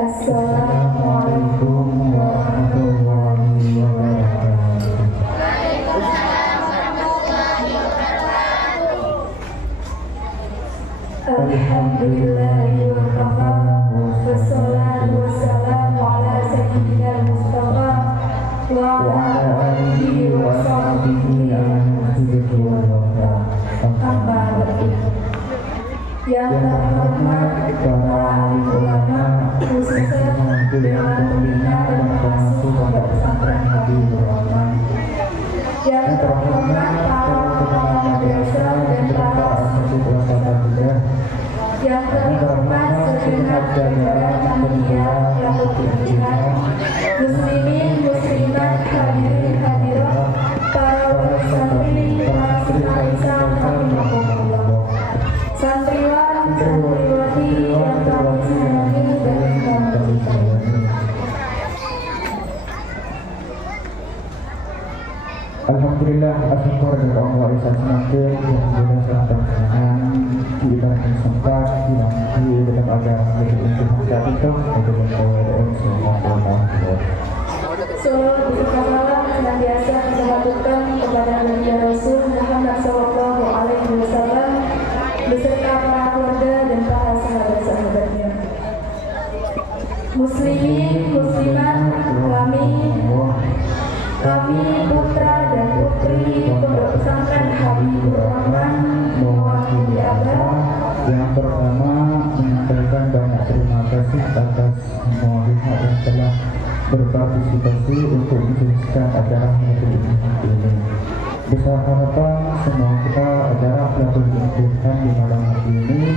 Assalamualaikum warahmatullahi wabarakatuh. Alhamdulillahi wa kafa, wassalatu wassalamu ala sayyidina Mustafa wa ala alihi wa sahbihi amma ba'du. Yang terhormat para ulama, khususnya Dewan Pembina dan Pengasuh Pondok Pesantren Habibur Rahman. Yang terhormat para kepala madrasah dan para asatidz wasatid juga. Yang terhormat segenap jajaran panitia yang berpimpinan, muslimin muslimat, hadirin hadirat, para santri, para simpatisan rahimakumullah. Santriwan, santriwati yang kami sayangi dan kami sayangi. Alhamdulillah, asyukur kepada Allah Isa semakin yang berdasarkan perkenaan di ibadah sempat di dalam agama untuk hajat itu untuk membawa semua orang. Salawat beserta salam senantiasa kita lakukan kepada Nabi Rasul Muhammad Sallallahu Alaihi Wasallam beserta para keluarga dan para sahabat-sahabatnya. Muslimin, muslimat, kami putra dan putri Pondok Pesantren Habibur Rahman mewakili agama. Yang pertama, menyampaikan banyak terima kasih atas semua pihak yang telah berpartisipasi untuk mensukseskan acara hari ini. Besar harapan semua kita acara pelakon Tuhan di malam hari ini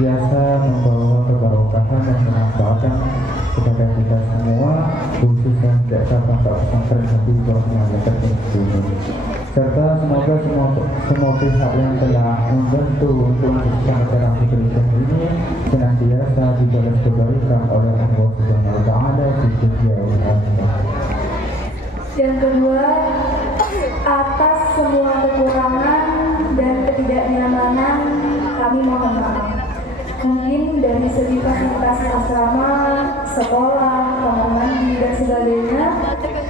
biasa membawa keberkahan dan kemanfaatan kepada kita semua, khususnya tidak sahabat pesantren Habibur Rahman tertentu. Serta semoga semua pihak yang telah membantu untuk mensukseskan acara hari ini senantiasa dibalas kebaikan oleh Allah Subhanahu wa taala di dunia dan akhirat. Yang kedua, atas semua kekurangan dan ketidaknyamanan kami mohon maaf. Mungkin dari segi fasilitas asrama, sekolah, kamar mandi dan sebagainya.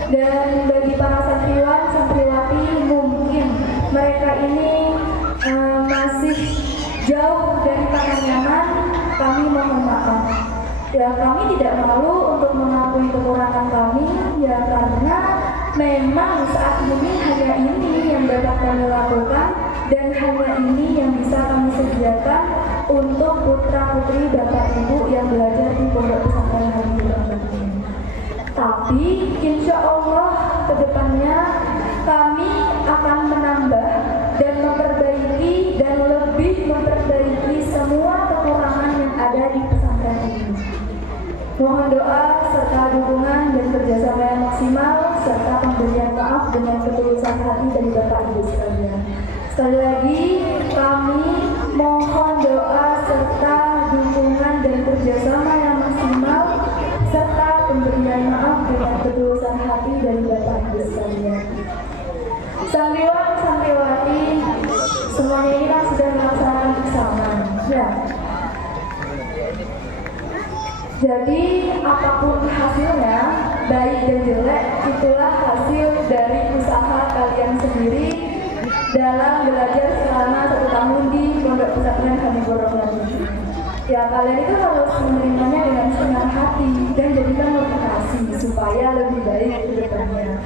Dan bagi para santriwan, santriwati mungkin mereka ini masih jauh dari kata nyaman, kami mohon maaf. Ya, kami tidak malu untuk mengakui kekurangan kami, ya karena memang saat ini hanya ini yang dapat kami lakukan dan hanya ini yang bisa kami sediakan untuk putra-putri Bapak Ibu yang belajar di Pondok Pesantren Habibur Rahman ini. Tapi insya Allah kedepannya kami akan menambah dan memperbaiki dan lebih memperbaiki semua kekurangan yang ada di pesantren ini. Mohon doa serta dukungan dan kerjasama yang maksimal serta pemberian maaf dengan ketulusan hati dari Bapak Ibu sekalian. Sekali lagi kami mohon doa serta dukungan dan kerjasama yang maksimal serta pemberian maaf dengan ketulusan hati dari Bapak Ibu sekalian. Santriwan, santriwati, semuanya ini kan sudah melaksanakan kesamaan. Ya. Jadi apapun hasilnya, baik dan jelek, itulah hasil dari usaha kalian sendiri dalam belajar selama 1 tahun di Pondok Pesantren Habibur Rahman. Ya, kalian itu harus menerimanya dengan senang hati dan jadikan motivasi supaya lebih baik ke depannya.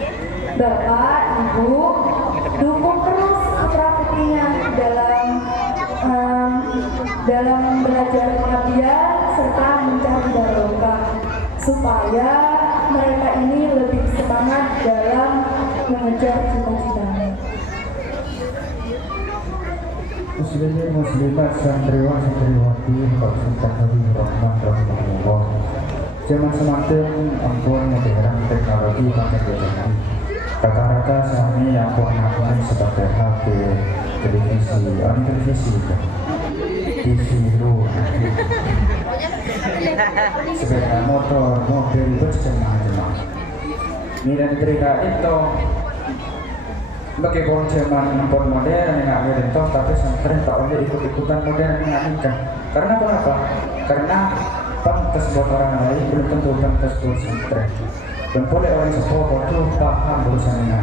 Bapak, Ibu, dukung terus putra-putrinya dalam belajar pengabdian serta mencari barokah supaya mereka ini lebih semangat dalam mengejar cita-citanya. Muslimin muslimat santriwan santriwati Pesantren Habibur Rahman rahimahullah. Zaman semakin ampun modern teknologi makin berkembang. Rata-rata kami yang punya seperti HP, televisi, TV lu, sepeda motor, mobil itu macam-macam. Ini dan cerita itu meskipun zaman pun modern nggak berentok, tapi santri tak boleh ikut-ikutan modern nggak nikah. Karena kenapa? Karena pantas buat orang lain belum tentu pantas buat santri. Dan boleh orang sepupu itu paham urusan ini.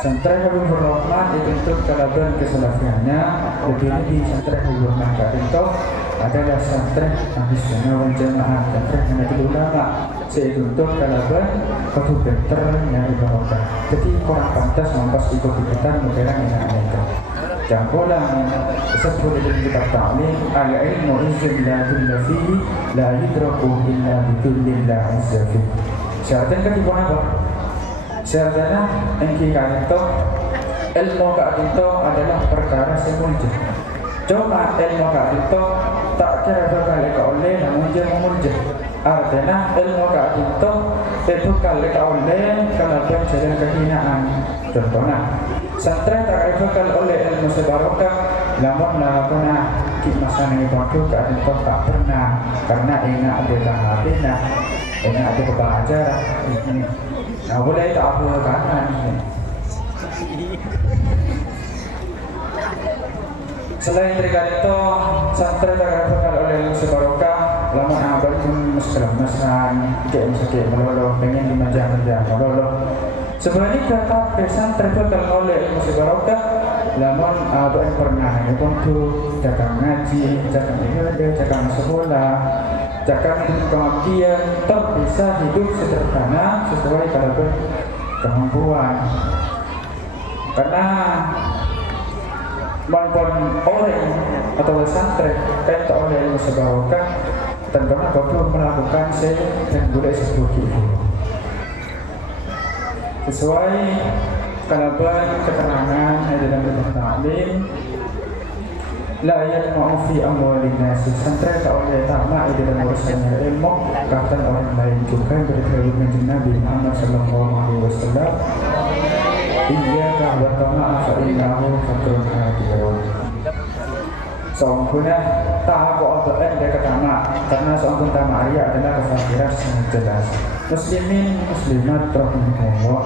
Santri Habibur Rahman dituntut kalaban kesalafiannya lebih santri Habibur Rahman itu adalah santri Ahlus Sunnah wal Jamaah, santri Nahdlatul Ulama. Saya tuntut kalaban kau pinter nyari barokah. Jadi kurang pantas mampas ikut ikutan modern yang mereka. Jangan pulang sebut dalam kitab ta'lim al-ilmu izin la dulla fihi la yudraku illa bitullin la izza fihi. Syaratnya kan ibu apa? Syaratnya yang kira itu ilmu kak itu adalah perkara semuanya. Cuma ilmu kak itu tak kira bakal oleh namun dia memuja. Artinya ilmu kak itu kali oleh kalau jalan kehinaan. Contohnya santri tak bakal oleh ilmu sebarokah, namun pernah kimasan itu kak itu tak pernah karena ingat ada hatinya. Ini ada pembelajaran. Nah, boleh tak apa kanan. Selain mereka itu, santri terkadang oleh sebarokah, lama abad pun mesra-mesraan, kayak melolo, pengen dimajang-majang, melolo. Sebaliknya tapi santri terkadang oleh sebarokah, lama abad pernah untuk jaga ngaji, jaga ibadah, jaga sekolah. Jangan kemudian tetap bisa hidup sederhana sesuai kalaupun kemampuan. Karena maupun orang atau santri kayak tak oleh sebarokah tentunya kau perlu melakukan dan boleh sebut itu sesuai kalaupun keterangan dalam kitab ta'lim. La yatma'u fi amwalin nasi. Santri tak oleh tamak di dalam urusan ilmu. Kata orang lain juga berkaitan dengan Nabi Muhammad sallallahu alaihi wasallam. Iyyaka wa tama'a fa innahu fatrun hadirun. Seorang guna tak apa dia ketamak karena seorang guna tamak adalah kefakiran sangat jelas. Muslimin muslimat rahimahullah.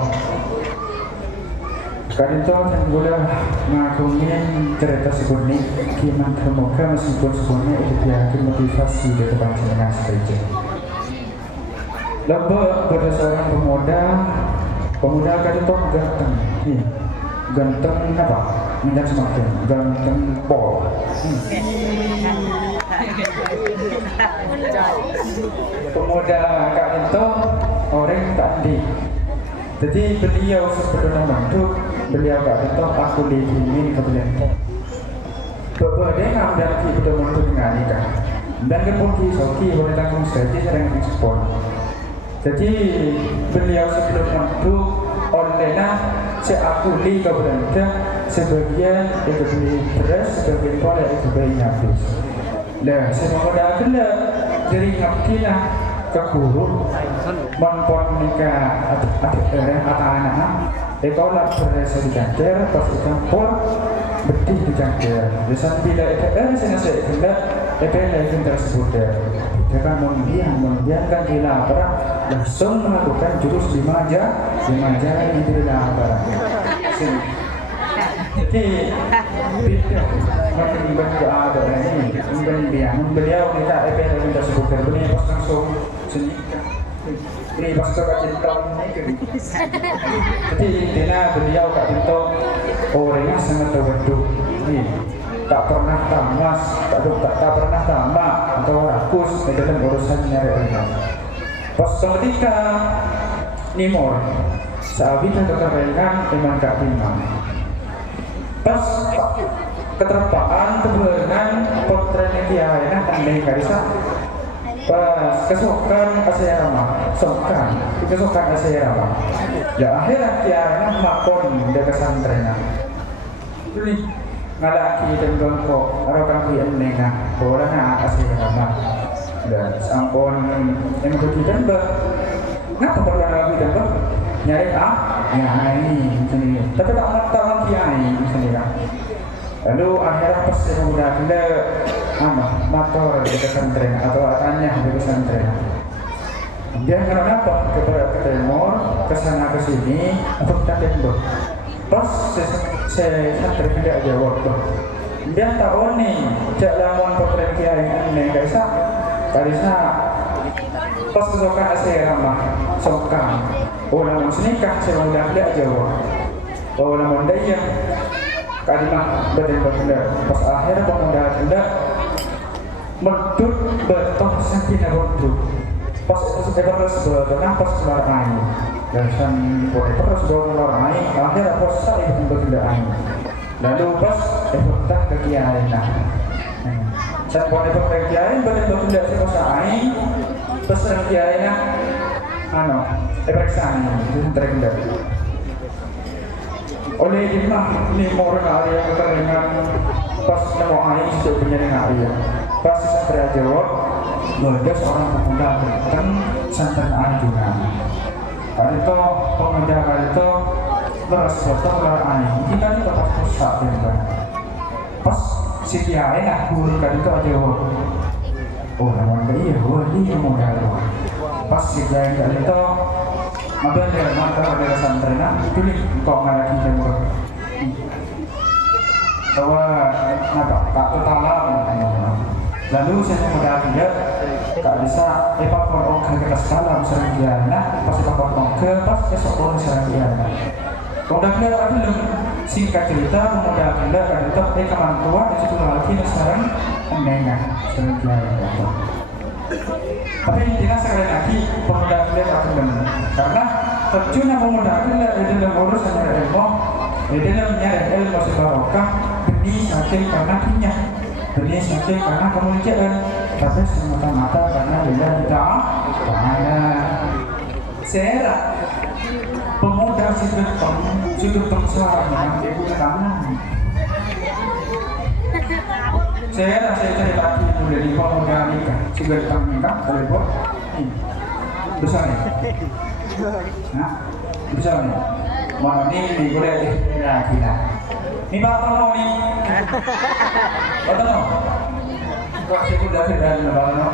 Karena itu yang boleh mengagungin cerita sebuah kiman termuka meskipun sebenarnya itu diakhir motivasi dari panjenengan saja. Lebih pada seorang pemuda kan itu ganteng apa? Minyak semakin ganteng pol. Pemuda kan itu orang tadi. Jadi beliau sebelum mantu beliau kata aku dihimin ke beliau. Bapak dia nggak ada lagi betul mantu dengan nikah. Dan kemudian soki boleh tanggung saja sering ekspor. Jadi beliau sebelum mantu olehnya aku li ke beliau sebagian itu beli beras sebagian pula itu beli habis. Lah semoga ada jadi ngapkilah keguru monpon nikah atau anak itulah berasa dicangkir pas dicampur bedih dicangkir biasanya bila itu saya tidak itu yang tersebut dia kan kemudian kan gila perang langsung melakukan jurus lima jari itu gila perang jadi beliau kita yang tersebut beliau pas langsung ini pastor kat cinta jadi intinya beliau kat cinta orangnya sangat terbentuk tak pernah tamas tak pernah tamak atau rakus dalam urusan nyari ilmu. Pas ketika Nimor sahabat kekerengan iman kak timang pas keterpaan kebenaran potretnya kiai tandai karisa pas kesokan asayarama kesokan asayarama ya akhirnya kiai makon dia kesantrennya jadi ngalaki dan gongkok orang kaki enengah boleh asayarama dan sampun yang begitu ngapa perlu dan nyari nyai sendiri tapi tak tahu kiai sendiri lalu akhirnya pas sudah ada motor di pesantren atau tanya di pesantren dia kenapa kepada timur kesana kesini untuk kita tembok pas saya santri tidak jawab dia tahu nih cak lawan potret kiai ini guys Karena pas kesokan saya ramah sokan. Oh namun senikah saya udah ada Jawa. Oh namun daya karena benar-benar pas akhir pemuda hendak merdut betul saking runtuh. Pas terus berenang pas keluar air. Dan terus keluar air. Akhir apa saya betul air. Lalu pas tak kegiatan. Saya boleh berkegiatan betul tidak selesai. Pas kegiatan periksaannya itu terkenal. Oleh imam ini orang Arya keterangan pas nemu air sudah penyaring Arya. Pas saya jawab, ada seorang pemuda datang santan Arjuna. Kali itu pemuda kali itu beras botol keluar air. Ini kali lepas pusat kan. Pas si Kiai guru kali itu jawab. Oh namanya iya, ini pemuda itu. Pas si Kiai kali itu ada santrenah tulis kok ngalaki jemur bahwa tak total lalu saya mudah dia tak bisa evakuasi ke kertas kalam seranggiana pas evakuasi ke pas besok orang seranggiana kemudian dia belum singkat cerita kemudian dia kan itu kawan tua itu lagi sekarang enggak seranggiana tapi intinya sekali lagi pemuda dia akan karena terjunnya pemuda dia di dalam urusan ilmu di dalam nyari ilmu sebarokah benih saking karena punya benih saking karena kemuliaan tapi semata-mata karena beda kita saya pemuda sudut suara dengan ibu kanan saya cari lagi mulai di pemuda nikah sudah datang nikah telepon besar nih nah besar nih mau ini boleh ya kita ini Pak Tono nih Pak Tono kok sih udah dari Pak Tono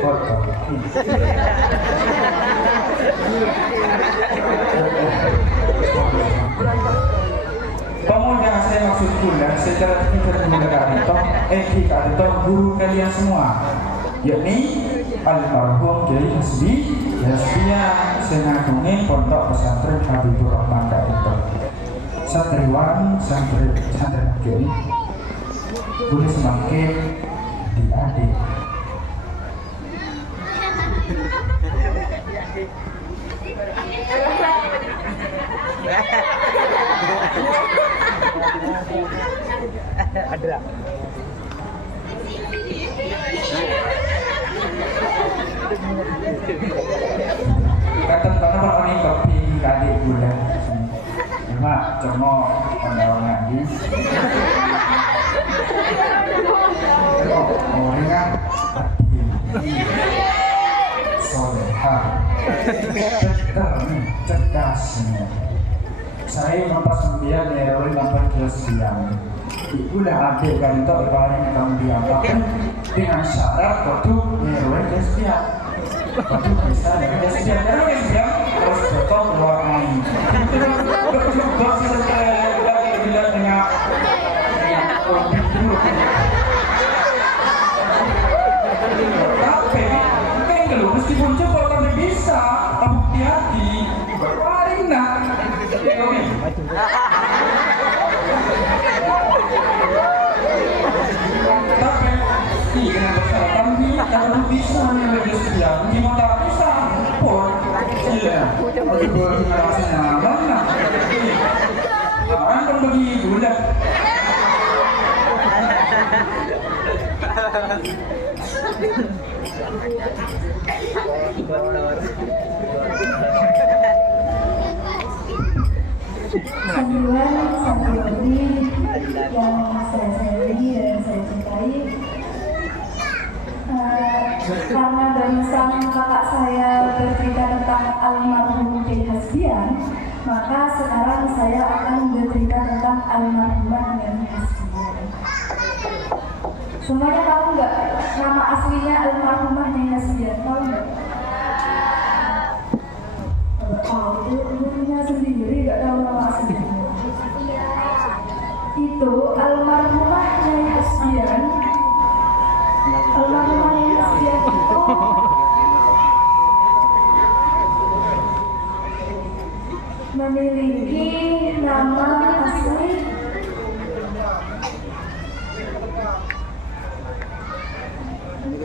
foto pemuda saya maksud pula secara etika atau guru kalian semua yakni almarhum Kiai Hasbian Senagungin Pondok Pesantren Habibur Rahman itu santriwan santri Kiai boleh semakin adik-adik ada kata-kata orang ini kopi adik bulan cuma cuma orang lagi orangnya solehah cerdasnya saya nampak sembilan Neroli nampak Kesian itulah adik kan itu paling kamu diapakan dengan syarat waktu Neroli Kesian waktu bisa dengan Kesian karena Kesian harus betul keluar air berjumpa setelah bila dengan kopi dulu tapi kan meskipun coba tapi bisa hati-hati berpaling nak tapi iya persyaratan kalau bisa nih lebih sekian gimana bisa pun iya rasanya mana orang kan begitu lah santriwati yang saya sayangi dan saya cintai karena barusan kakak saya bercerita tentang almarhum Kiai Hasbian, maka sekarang saya akan bercerita tentang almarhumah Nyai Hasbian. Semuanya tahu nggak nama aslinya almarhumah Nyai Hasbian? Tahu nggak? Tahu, gurunya sendiri nggak tahu nama aslinya. Itu almarhumah Nyai Hasbian.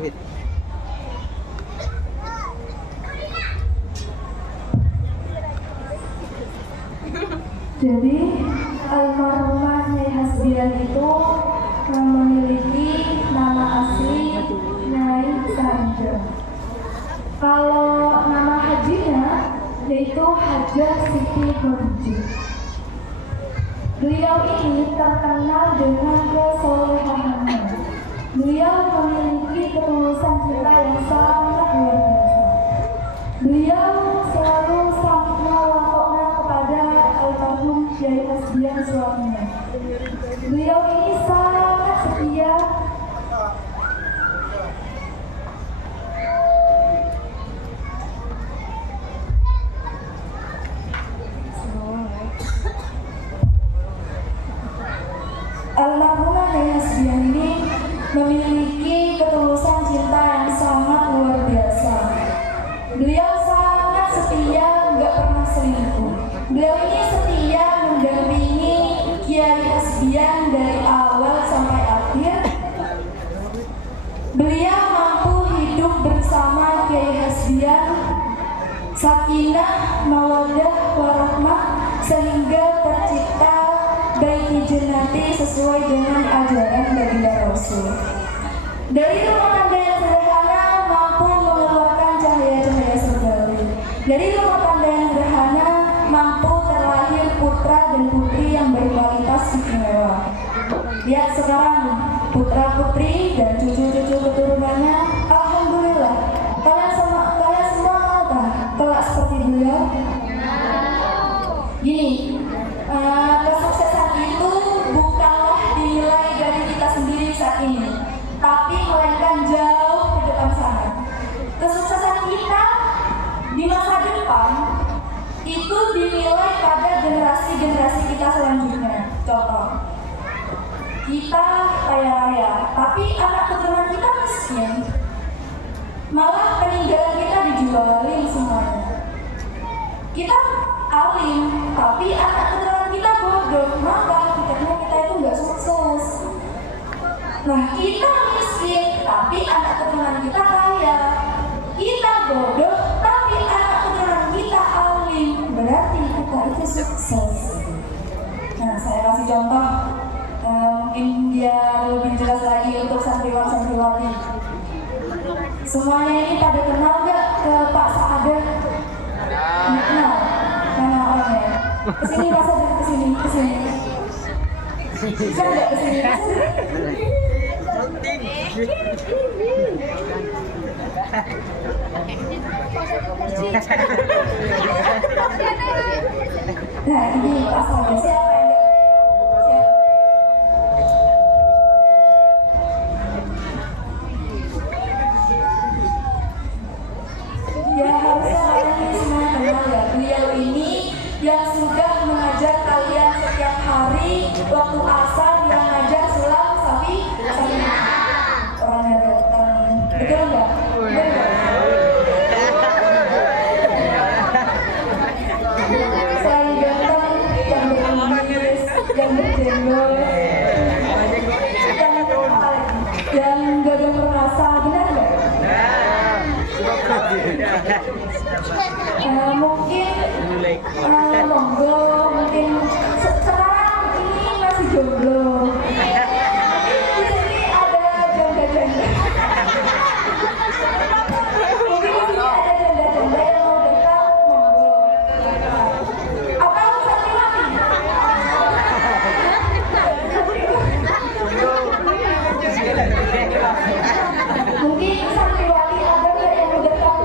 Jadi almarhumah Nyai Hasbian itu memiliki nama asli Nyai Sanja. Kalau nama hajinya yaitu Hajah Siti Horji. Beliau ini terkenal dengan kesolehannya. Beliau memiliki ketulusan cinta yang sangat luar biasa. Beliau selalu sangat melakukan kepada almarhum Nyai Hasbian suaminya. Beliau ini sangat setia. Almarhumah Nyai Hasbian ini memiliki ketulusan cinta yang sangat luar biasa. Beliau sangat setia, nggak pernah selingkuh. Beliau ini setia mendampingi Kiai Hasbian dari awal sampai akhir. Beliau mampu hidup bersama Kiai Hasbian, sakinah, mawaddah, warahmah, sehingga tercipta baiti jannati sesuai dengan ajaran baginda Rasul. Dari rumah tangga yang sederhana mampu mengeluarkan cahaya-cahaya surgawi. Dari rumah tangga yang sederhana mampu terlahir putra dan putri yang berkualitas istimewa. Lihat sekarang putra putri dan cucu-cucu keturunannya, alhamdulillah. Kalian semua mau kan kelak seperti beliau? Gini, kesuksesan itu bukanlah dinilai dari kita sendiri saat ini, tapi melainkan jauh ke depan sana. Kesuksesan kita di masa depan itu dinilai pada generasi-generasi kita selanjutnya. Contoh, kita kaya raya, tapi anak keturunan kita miskin. Malah peninggalan kita dijualin semuanya. Kita alim, tapi anak keturunan kita bodoh, maka pikirnya kita itu nggak sukses. Nah, kita miskin, tapi anak keturunan kita kaya. Kita bodoh, tapi anak keturunan kita alim, berarti kita itu sukses. Nah, saya kasih contoh, mungkin biar lebih jelas lagi untuk santriwan-santriwati. Semuanya ini pada kenal nggak ke Pak Saadah? Kenal? Mana orangnya? Kesini Mas Saadah, kesini. Bisa nggak kesini? Nah, ini Pak Saadah, siapa yang nggak? Ya harusnya kalian ini semua kenal ya. Beliau ini yang sudah mengajar kalian setiap hari waktu asar, yang ngajar sulam sapi orangnya datang. Betul nggak? Betul. Selain ganteng, yang berkumis, yang berjenggot, yang gagah perkasa, benar nggak? Mungkin monggo, mungkin sekarang ini masih jomblo. Di sini ada janda-janda. Mungkin di sini ada janda-janda yang mau datang, monggo. Atau santriwati. Mungkin santriwati ada nggak yang mau datang?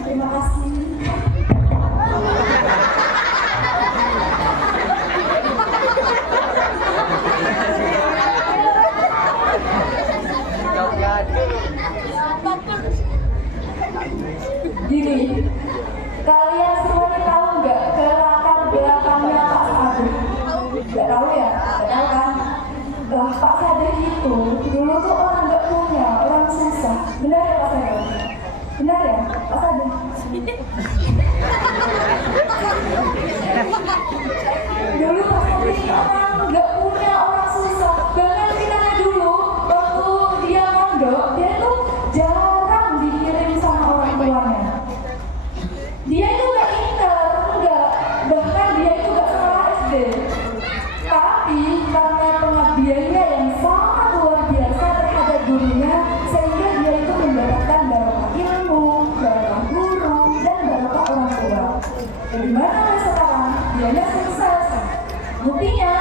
Terima kasih. Gini, kalian semua tahu nggak ke latar belakangnya Pak Saadah? Nggak tahu ya? Nggak tahu kan? Lah, Pak Saadah itu dulu tuh orang nggak punya, orang susah. Benar ya Pak Saadah? Benar ya Pak Saadah? pengabdiannya sukses. Buktinya,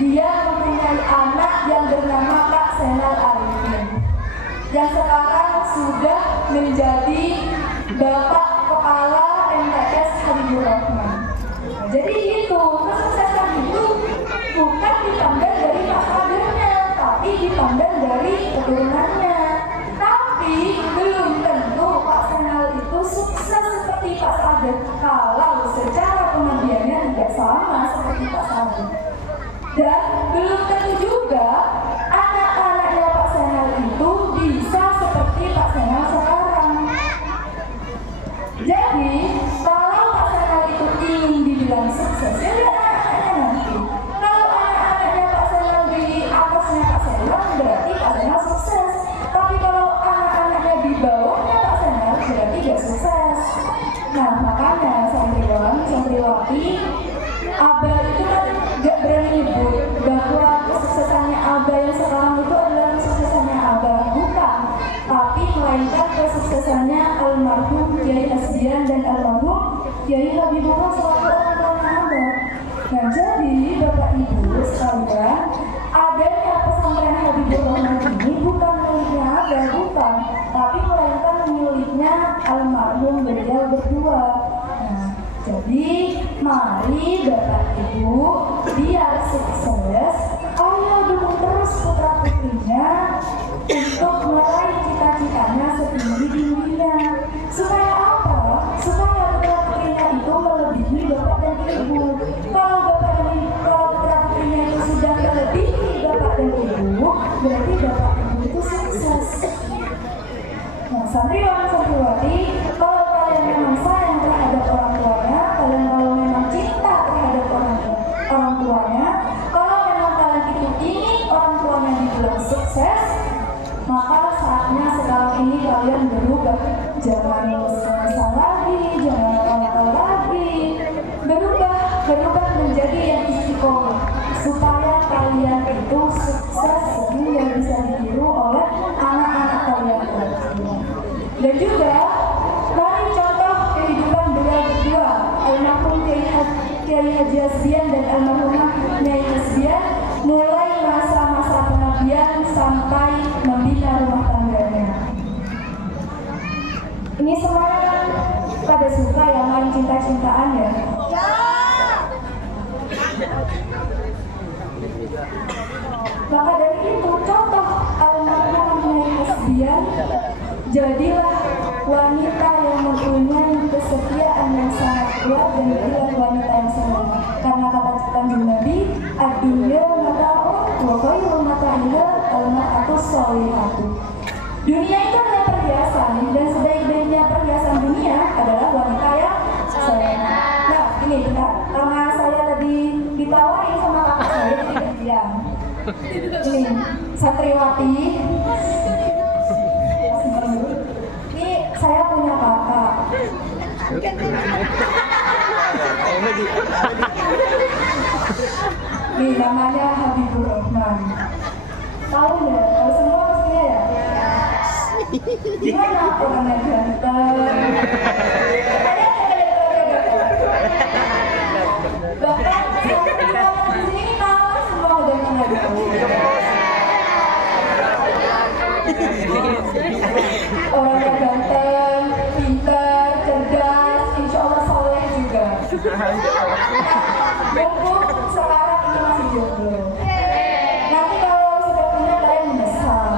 dia mempunyai anak yang bernama Pak Zainal Arifin, yang sekarang sudah menjadi Bapak Kepala MTS Habibur Rahman. Jadi itu, kesuksesan itu bukan dipandang dari Pak kadernya, tapi dipandang dari keturunannya. Tapi belum tentu Pak Zainal itu sukses seperti Pak Sader kalau secara pengabdiannya tidak sama seperti Pak Sader. Dan belum tentu juga anak-anaknya Pak Zainal itu bisa seperti Pak Zainal sekarang. Jadi kalau Pak Zainal itu ingin dibilang sukses, ya lihat anak-anaknya nanti. Kalau anak-anaknya Pak Zainal di atasnya Pak Zainal, berarti Pak Zainal sukses. Tapi kalau anak-anaknya di bawahnya Pak Zainal, berarti gak sukses. Nah makanya santriwan, santriwati, Abah itu kan gak berani nyebut bahwa kesuksesannya Abah yang sekarang itu adalah kesuksesannya Abah, bukan. Tapi melainkan kesuksesannya almarhum Kiai Hasbian dan almarhum Kiai Habibullah selaku orang tuanya Abah. Nah jadi Bapak Ibu sekalian, adanya pesantren Habibur Rahman ini bukan miliknya Abah, bukan, tapi melainkan miliknya almarhum beliau berdua. Nah, jadi mari Bapak Ibu biar sukses, ayo dukung terus putra putrinya untuk meraih cita-citanya setinggi-tingginya. Supaya apa? Supaya putra putrinya itu melebihi Bapak dan Ibu. Kalau putra putrinya itu sudah melebihi Bapak dan Ibu, berarti Bapak Ibu itu sukses. Nah, santriwan santriwati, kalau kalian memang sayang terhadap orang tuanya, kalian kalau memang cinta terhadap orang tuanya, kalau memang kalian itu ingin orang tuanya dibilang sukses, maka saatnya sekarang ini kalian berubah. Jangan menyesal lagi, jangan nakal lagi, berubah menjadi yang istiqomah, supaya kalian itu sukses sehingga bisa ditiru oleh anak-anak kalian. Dan juga mari contoh kehidupan beliau berdua, almarhum Kiai Haji Hasbian dan almarhumah Nyai Hasbian, mulai masa-masa pengabdian sampai membina rumah tangganya. Ini semua pada suka yang main cinta-cintaan ya. Maka dari itu contoh almarhum Nyai Hasbian, jadilah wanita yang mempunyai kesetiaan yang sangat kuat dan jadilah wanita yang sempurna. Karena kata Kanjeng Nabi, ad-dunya mata'un wa khairul mata'iha al-mar'atu sholihatu. Dunia itu adalah perhiasan, dan sebaik-baiknya perhiasan dunia adalah wanita yang soleh. Nah, ini bentar, karena saya tadi ditawarin sama kakak saya tidak diam. Ini santriwati. Ini saya punya kakak. Ini namanya Habibur Rahman. Tahu ya? Tahu semua pastinya ya? Gimana orangnya ganteng? Bahkan di sini tahu semua udah tahu. Orangnya ganteng, pintar, cerdas, insya Allah soleh juga. Mumpung sekarang ini masih jomblo. Nanti kalau sudah punya kalian menyesal.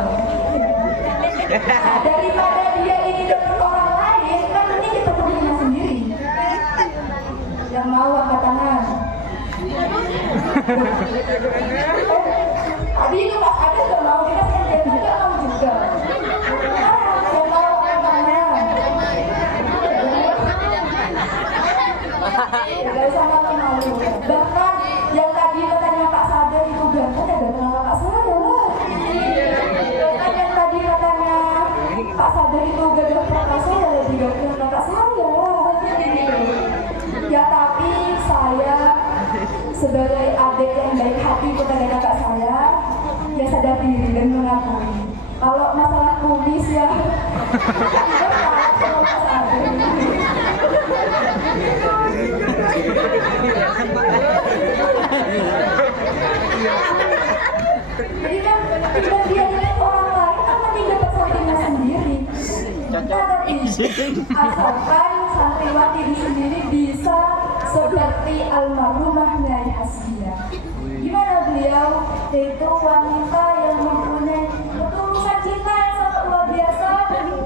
Daripada dia ini dapat orang lain, kan ini kita punya sendiri. Yang mau angkat tangan. Tadi itu Pak Ade sudah mau dikasih dia juga mau juga. Yang mau angkat tangan. Gak usah malu-malu. Bahkan yang tadi katanya Pak Sader itu ganteng ya ganteng sama Pak Sader lah. Bahkan yang tadi katanya Pak Sader itu gagah perkasa ya lebih ganteng kakak saya. Ya tapi saya sebagai adik yang baik hati kepada kakak saya, ya sadar diri dan mengakui kalau masalah kumis ya berat sama Pak Sader. asalkan santriwati di sendiri bisa seperti almarhumah Nyai Hasbiah. Gimana beliau? Yaitu wanita yang mempunyai ketulusan cinta yang sangat luar biasa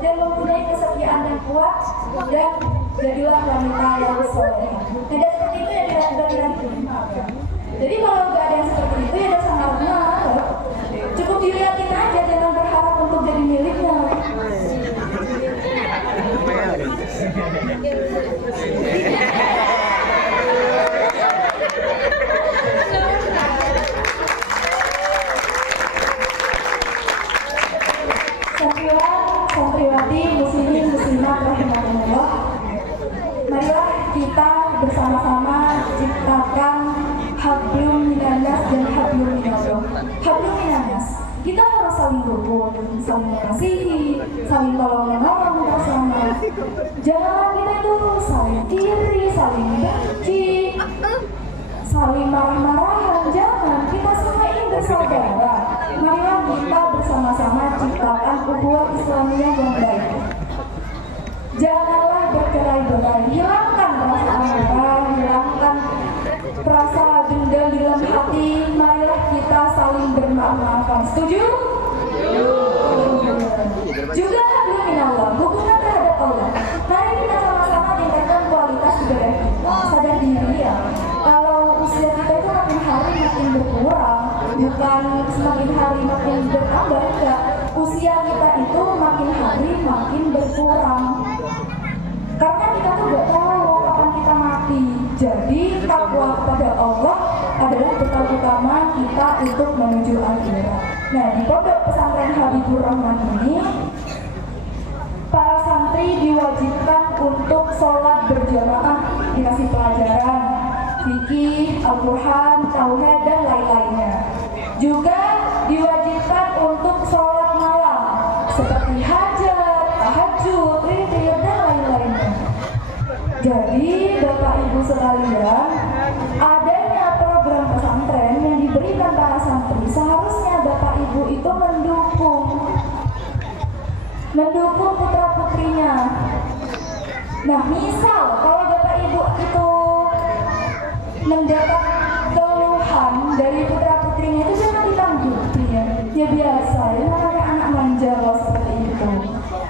dan mempunyai kesetiaan yang kuat, dan jadilah wanita yang soleh. Tidak seperti itu yang dilakukan. Jadi kalau nggak ada yang seperti itu ya udah sangat benar. Cukup dilihatin aja, jangan berharap untuk jadi miliknya. Santriwati muslimin muslimat rahimakumullah, marilah kita bersama-sama ciptakan hablum minannas dan hablum minallah. Hablum minannas, kita harus saling rukun, saling mengasihi, saling tolong menolong bersama. Jangan kita itu saling kiri, saling benci, saling marah-marahan. Jangan, kita semua ini bersaudara. Marilah kita bersama-sama ciptakan ukhuwah Islamiyah yang baik. Janganlah bercerai-berai, hilangkan rasa amarah, hilangkan rasa dendam di dalam hati. Marilah kita saling bermaaf-maafan. Setuju? Juga hablum minallah, hubungan terhadap Allah. Mari kita sama-sama tingkatkan kualitas ibadah kita. Sadar diri ya, kalau usia kita itu makin hari makin berkurang, bukan semakin hari makin bertambah, enggak. Usia kita itu makin hari makin berkurang. Karena kita tuh gak tahu kapan kita mati. Jadi takwa kepada Allah adalah bekal utama kita untuk menuju akhirat. Nah, di Pondok Pesantren Habibur Rahman ini, para santri diwajibkan untuk sholat berjamaah, dikasih pelajaran fikih, Al-Quran, Tauhid, dan lain-lainnya. Juga diwajibkan untuk sholat malam seperti hajat, tahajud, witir, dan lain-lainnya. Jadi Bapak Ibu sekalian, adanya program pesantren yang diberikan para santri, seharusnya Bapak Ibu itu mendukung putra-putrinya. Nah, misal kalau Bapak Ibu itu mendapat keluhan dari putra-putrinya, itu jangan ditangguti ya. Ya biasa, ya namanya anak manja loh, seperti itu.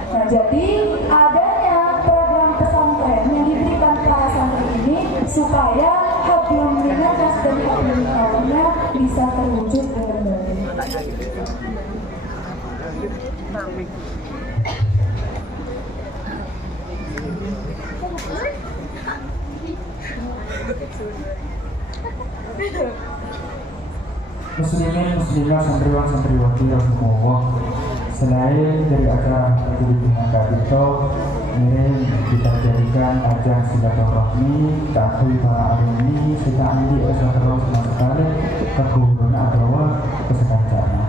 Nah, jadi adanya program pesantren yang diberikan para santri ini supaya hablum minannas dan hablum minallahnya bisa terwujud dengan baik. Muslimin muslimat santriwan santriwati rahimahullah, selain dari acara pendidikan Kak ini kita jadikan ajang silaturahmi, takui para alumni, kita ambil usaha terus sama sekali keguruan atau kesekancangan.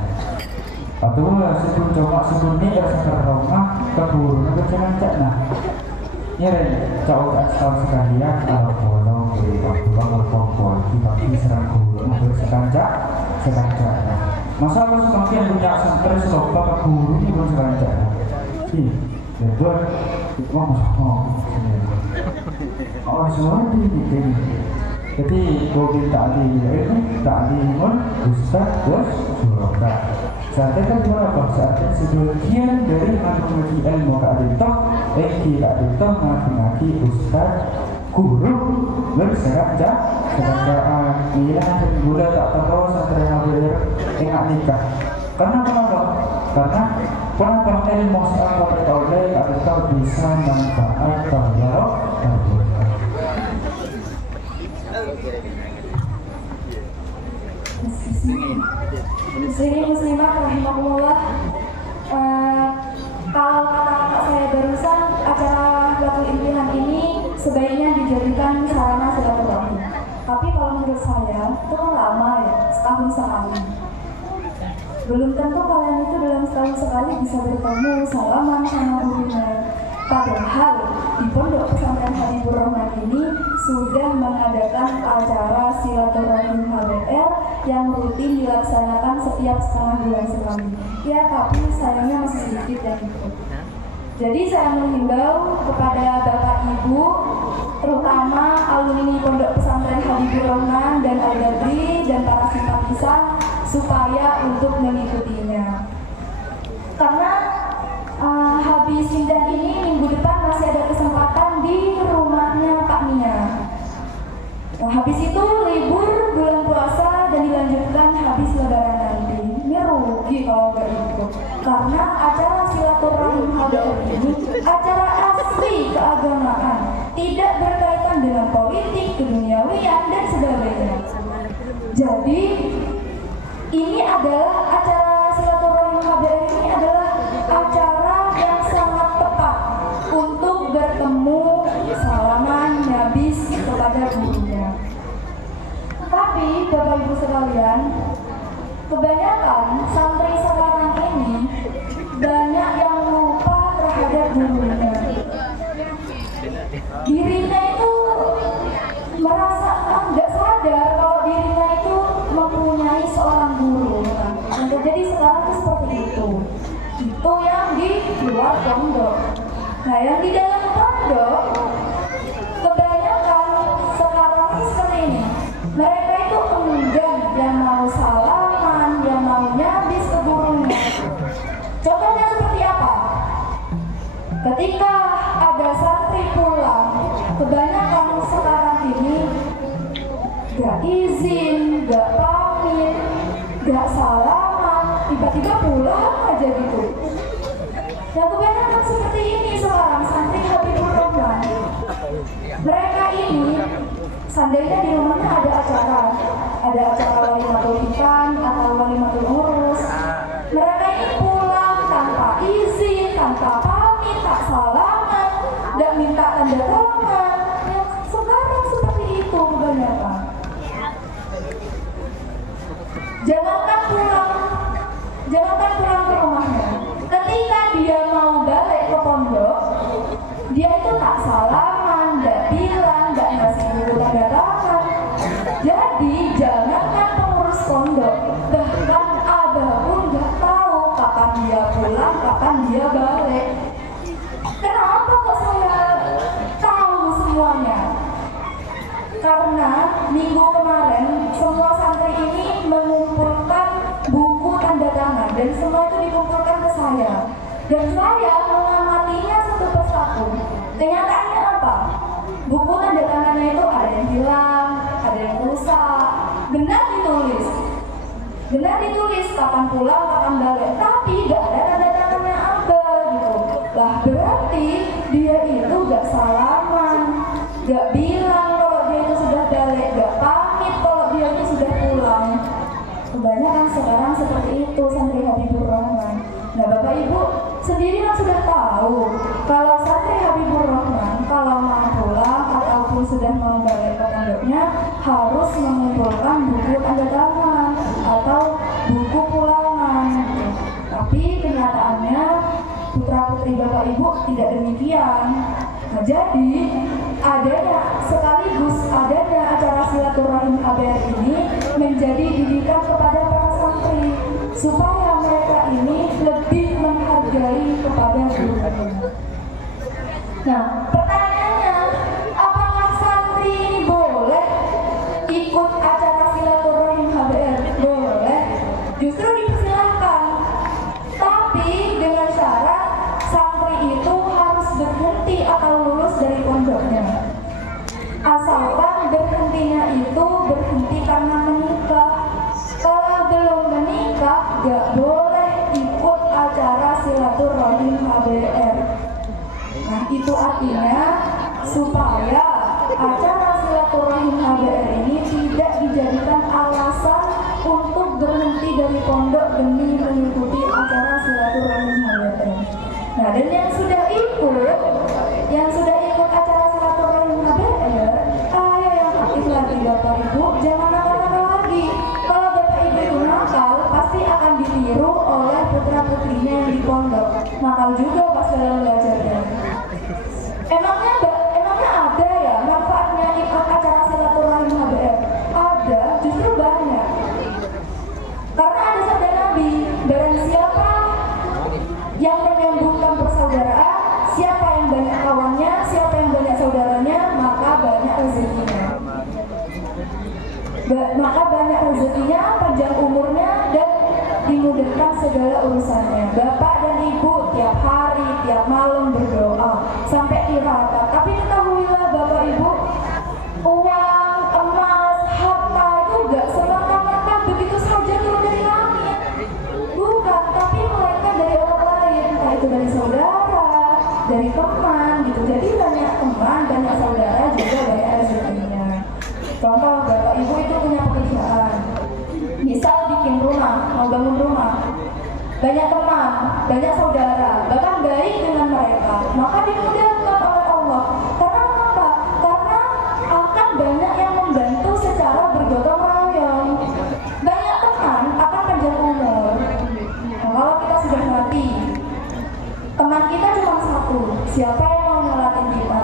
Atau sebelum coba sebelumnya ya silaturahmi keguruan kesekancangan. Nyeren, jauh asal sekalian kalau bolong dari waktu bangun kompor kita serang guru untuk sekancangan. Masalah semakin punya santri selopa ke guru ini pun sekancangan. Ya buat oh semua ini. Jadi bagi taklimun ustaz was surga. Saatnya kan berapa? Saatnya sebagian dari mengaji ilmu keadilan, tidak ada ngaji ustaz guru berserak sekarang bilang gula tak terus antara yang ingat nikah. Kenapa? Karena penambah ilmu seapa oleh atau bisa manfaat tawarok terbuka. Muslimin muslimat rahimakumullah, kalau kata-kata saya barusan, acara Latul Imtihan ini sebaiknya dijadikan sarana silaturahmi. Tapi kalau menurut saya itu kan lama ya, setahun sekali. Belum tentu kalian itu dalam setahun sekali bisa bertemu, salaman sama gurunya. Padahal di Pondok Pesantren Habibur Rahman ini sudah mengadakan acara silaturahmi HBR yang rutin dilaksanakan setiap setengah bulan sekali. Ya, tapi sayangnya masih sedikit yang ikut. Jadi saya menghimbau kepada Bapak Ibu, terutama alumni Pondok Pesantren Habibur Rahman dan Al-Badri dan para simpatisan supaya untuk mengikutinya. Karena habis sidang ini minggu depan masih ada kesempatan di rumahnya Pak Mia. Nah, habis itu libur bulan puasa dan dilanjutkan habis lebaran nanti. Ini rugi kalau nggak ikut. Karena acara silaturahim HBR ini acara asli keagamaan, tidak berkaitan dengan politik, keduniawian dan sebagainya. Jadi ini adalah acara silaturahim HBR ini adalah acara yang sangat tepat untuk bertemu, salaman, habis kepada gurunya. Tapi Bapak Ibu sekalian, kebanyakan santri sekarang ini banyak yang lupa terhadap gurunya. Dirinya itu merasa nggak sadar kalau dirinya itu mempunyai seorang guru. Yang terjadi sekarang itu seperti itu. Itu yang di luar pondok. Nah, yang di dalam pondok kebanyakan sekarang seperti ini. Mereka itu enggan yang mau salaman, yang mau nyabis ke gurunya. Contohnya seperti apa? Ketika ada santri pulang, kebanyakan sekarang ini gak izin, gak pamit, gak salaman, tiba-tiba pulang aja gitu. Dan kebanyakan seperti ini sekarang santri Habibur Rahman. Mereka ini seandainya di rumahnya ada acara walimatul ikan atau walimatul urus, mereka ini pulang tanpa izin, tanpa pamit, tak salaman, dan minta tanda tangan. Yang sekarang seperti itu kebanyakan. Jangankan pulang ke rumahnya. Ketika dia mau balik ke pondok, dia itu tak salaman, gak bilang, gak ngasih buku tanda tangan. Jadi jangankan pengurus pondok, bahkan abah pun gak tahu kapan dia pulang, kapan dia balik. Kenapa kok saya tahu semuanya? Karena minggu kemarin semua santri ini mengumpulkan buku tanda tangan dan semua itu dikumpulkan ke saya. Dan saya mengamatinya satu persatu. Kenyataannya apa? Buku tanda tangannya itu ada yang hilang, ada yang rusak. Benar ditulis kapan pulang, kapan balik, tapi gak ada tanda tangannya apa gitu. Lah berarti dia itu gak salaman, gak bilang kalau dia itu sudah balik, gak pamit kalau dia itu sudah pulang. Kebanyakan sekarang seperti itu santri Habibur Rahman. Nah, Bapak Ibu sendiri kan sudah tahu kalau santri Habibur Rahman kalau mau pulang ataupun sudah mau balik ke pondoknya harus mengumpulkan buku tanda tangan atau buku pulangan. Tapi kenyataannya putra-putri Bapak Ibu tidak demikian. Nah, jadi sekaligus adanya acara silaturahim HBR ini menjadi didikan kepada para santri supaya mereka ini lebih menghargai kepada gurunya. Nah, pertanyaannya, apakah santri ini boleh ikut acara silaturahim HBR? Boleh, justru dipersilahkan. Tapi dengan syarat santri itu harus berhenti atau lulus dari pondoknya. Asalkan berhentinya itu berhenti karena menikah. Kalau belum menikah, gak boleh ikut acara silaturahim HBR. Nah, itu artinya supaya acara silaturahim HBR ini tidak dijadikan alasan untuk berhenti dari pondok demi mengikuti acara silaturahim HBR. Nah, dan yang sudah ikut acara silaturahim HBR, ayo yang aktif lagi Bapak Ibu, jangan nakal-nakal lagi. Kalau Bapak Ibu itu nakal, pasti akan ditiru oleh putra-putrinya yang di pondok. Nakal juga pas dalam belajarnya. Emangnya ada ya manfaatnya ikut acara silaturahim HBR? Ada, justru banyak. Karena ada sabda Nabi, barang siapa yang menyambungkan persaudaraan, maka banyak rezekinya, panjang umurnya, dan dimudahkan segala urusannya. Bapak dan ibu tiap hari, tiap malam berdoa sampai tirakat. Tapi ketahuilah Bapak Ibu, uang, emas, harta itu gak semata-mata begitu saja turun dari langit. Bukan, tapi mereka dari orang lain, entah itu dari saudara, dari teman gitu. Jadi banyak teman, banyak saudara, juga banyak rezekinya. Contoh, Bapak Ibu itu punya pekerjaan, misal bikin rumah, mau bangun rumah, banyak teman, banyak saudara, bahkan baik dengan mereka, maka dimudahkan oleh Allah. Karena apa? Karena akan banyak yang membantu secara bergotong royong. Banyak teman akan panjang umur. Nah, kalau kita sudah mati, teman kita cuma satu. Siapa yang mau ngelatin kita?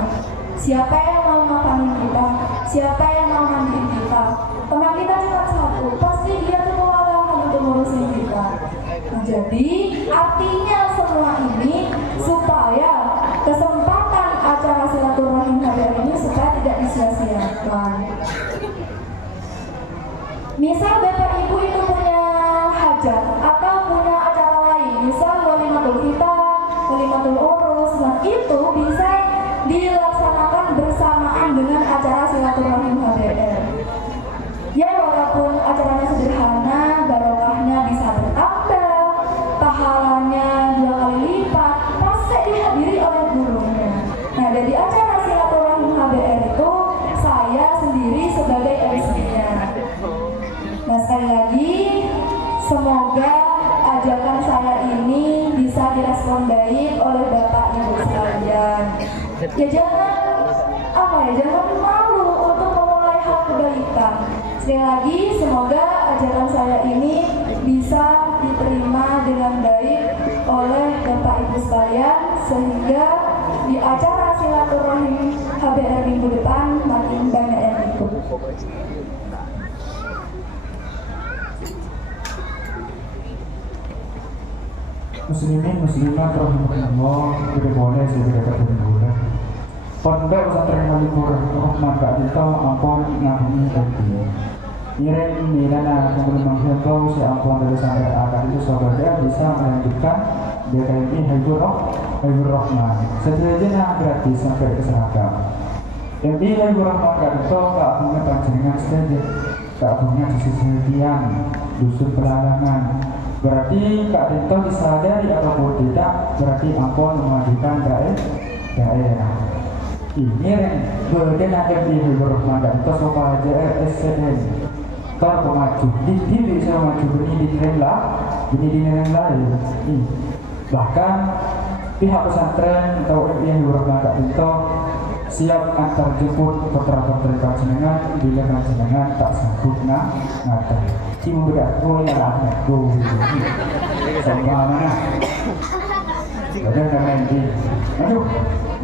Siapa yang mau makanin kita? Siapa yang mau mandiin kita? Teman kita cuma satu. Pasti dia kewalahan untuk ngurusin kita. Nah, jadi artinya semua ini supaya kesempatan acara silaturahim hari ini supaya tidak disia-siakan. Misal Bapak Ibu itu punya hajat atau punya acara lain, misal walimatul khitab, walimatul urus, nah itu bisa dilaksanakan bersamaan dengan acara silaturahim HBR. Ya walaupun acaranya sederhana, barokahnya bisa bertambah, pahalanya 2 kali lipat, pasti dihadiri oleh gurunya. Nah dari acara silaturahim HBR itu saya sendiri sebagai MC-nya. Nah sekali lagi, semoga ajakan saya ini bisa direspon baik oleh Bapak Ibu sekalian. Ya jangan malu untuk memulai hal kebaikan. Sekali lagi, semoga ajaran saya ini bisa diterima dengan baik oleh Bapak Ibu sekalian, sehingga di acara silaturahim HBR minggu depan makin banyak yang ikut. Muslimin muslimat rahimahullah, tidak boleh saya tidak berguna. Pondok pesantren Malipur Rahman Kak Dito ampun ngahumi hati. Iring milana sebelum menghimbau si ampun dari sampai akad itu saudara bisa melanjutkan DKMI Haibur Rahman. Sederhana gratis sampai ke seragam. MI Haibur Rahman Kak Dito Kak punya panjangan saja. Kak punya di sisi tiang dusun pelalangan. Berarti Kak Dito disadari ataupun tidak, berarti ampun memajukan daerah. Ini yang berden ada di Haibur Rahman Kak Dito supaya SCN kalau maju, di bisa maju ini di nilai lain. Bahkan pihak pesantren atau MI Haibur Rahman Kak Dito siap antar jemput putra-putri panjenengan bila panjenengan tak sanggup ngatar. Ibu berat, lah, sama mana? Ada yang main di, aduh,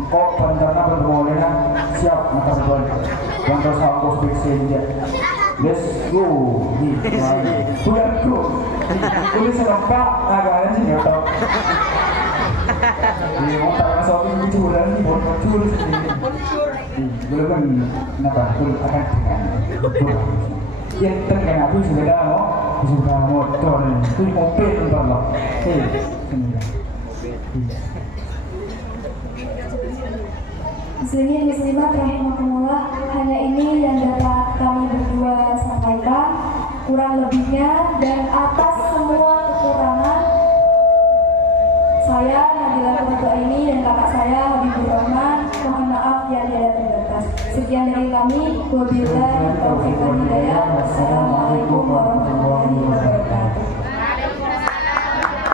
kok pancarna berboleh lah, siap ngatar buat, bantu sanggup fixing dia. Let's go, sudah go, tulis serempak, agaknya sih nggak tahu. Di motor masuk ini curang nih, muncul sini. Belum kan, kenapa? Belum akan dengan. Yang terkena aku sudah motor itu mobil ntar loh. Muslimin muslimat rahimahumullah, hanya ini yang dapat kami berdua sampaikan. Kurang lebihnya dan atas semua kekurangan saya Nabila Ketua ini dan kakak saya Habibur Rahman, mohon maaf yang tidak terbatas. Sekian dari kami, wabillahi taufiq wal hidayah. Wassalamualaikum warahmatullahi wabarakatuh.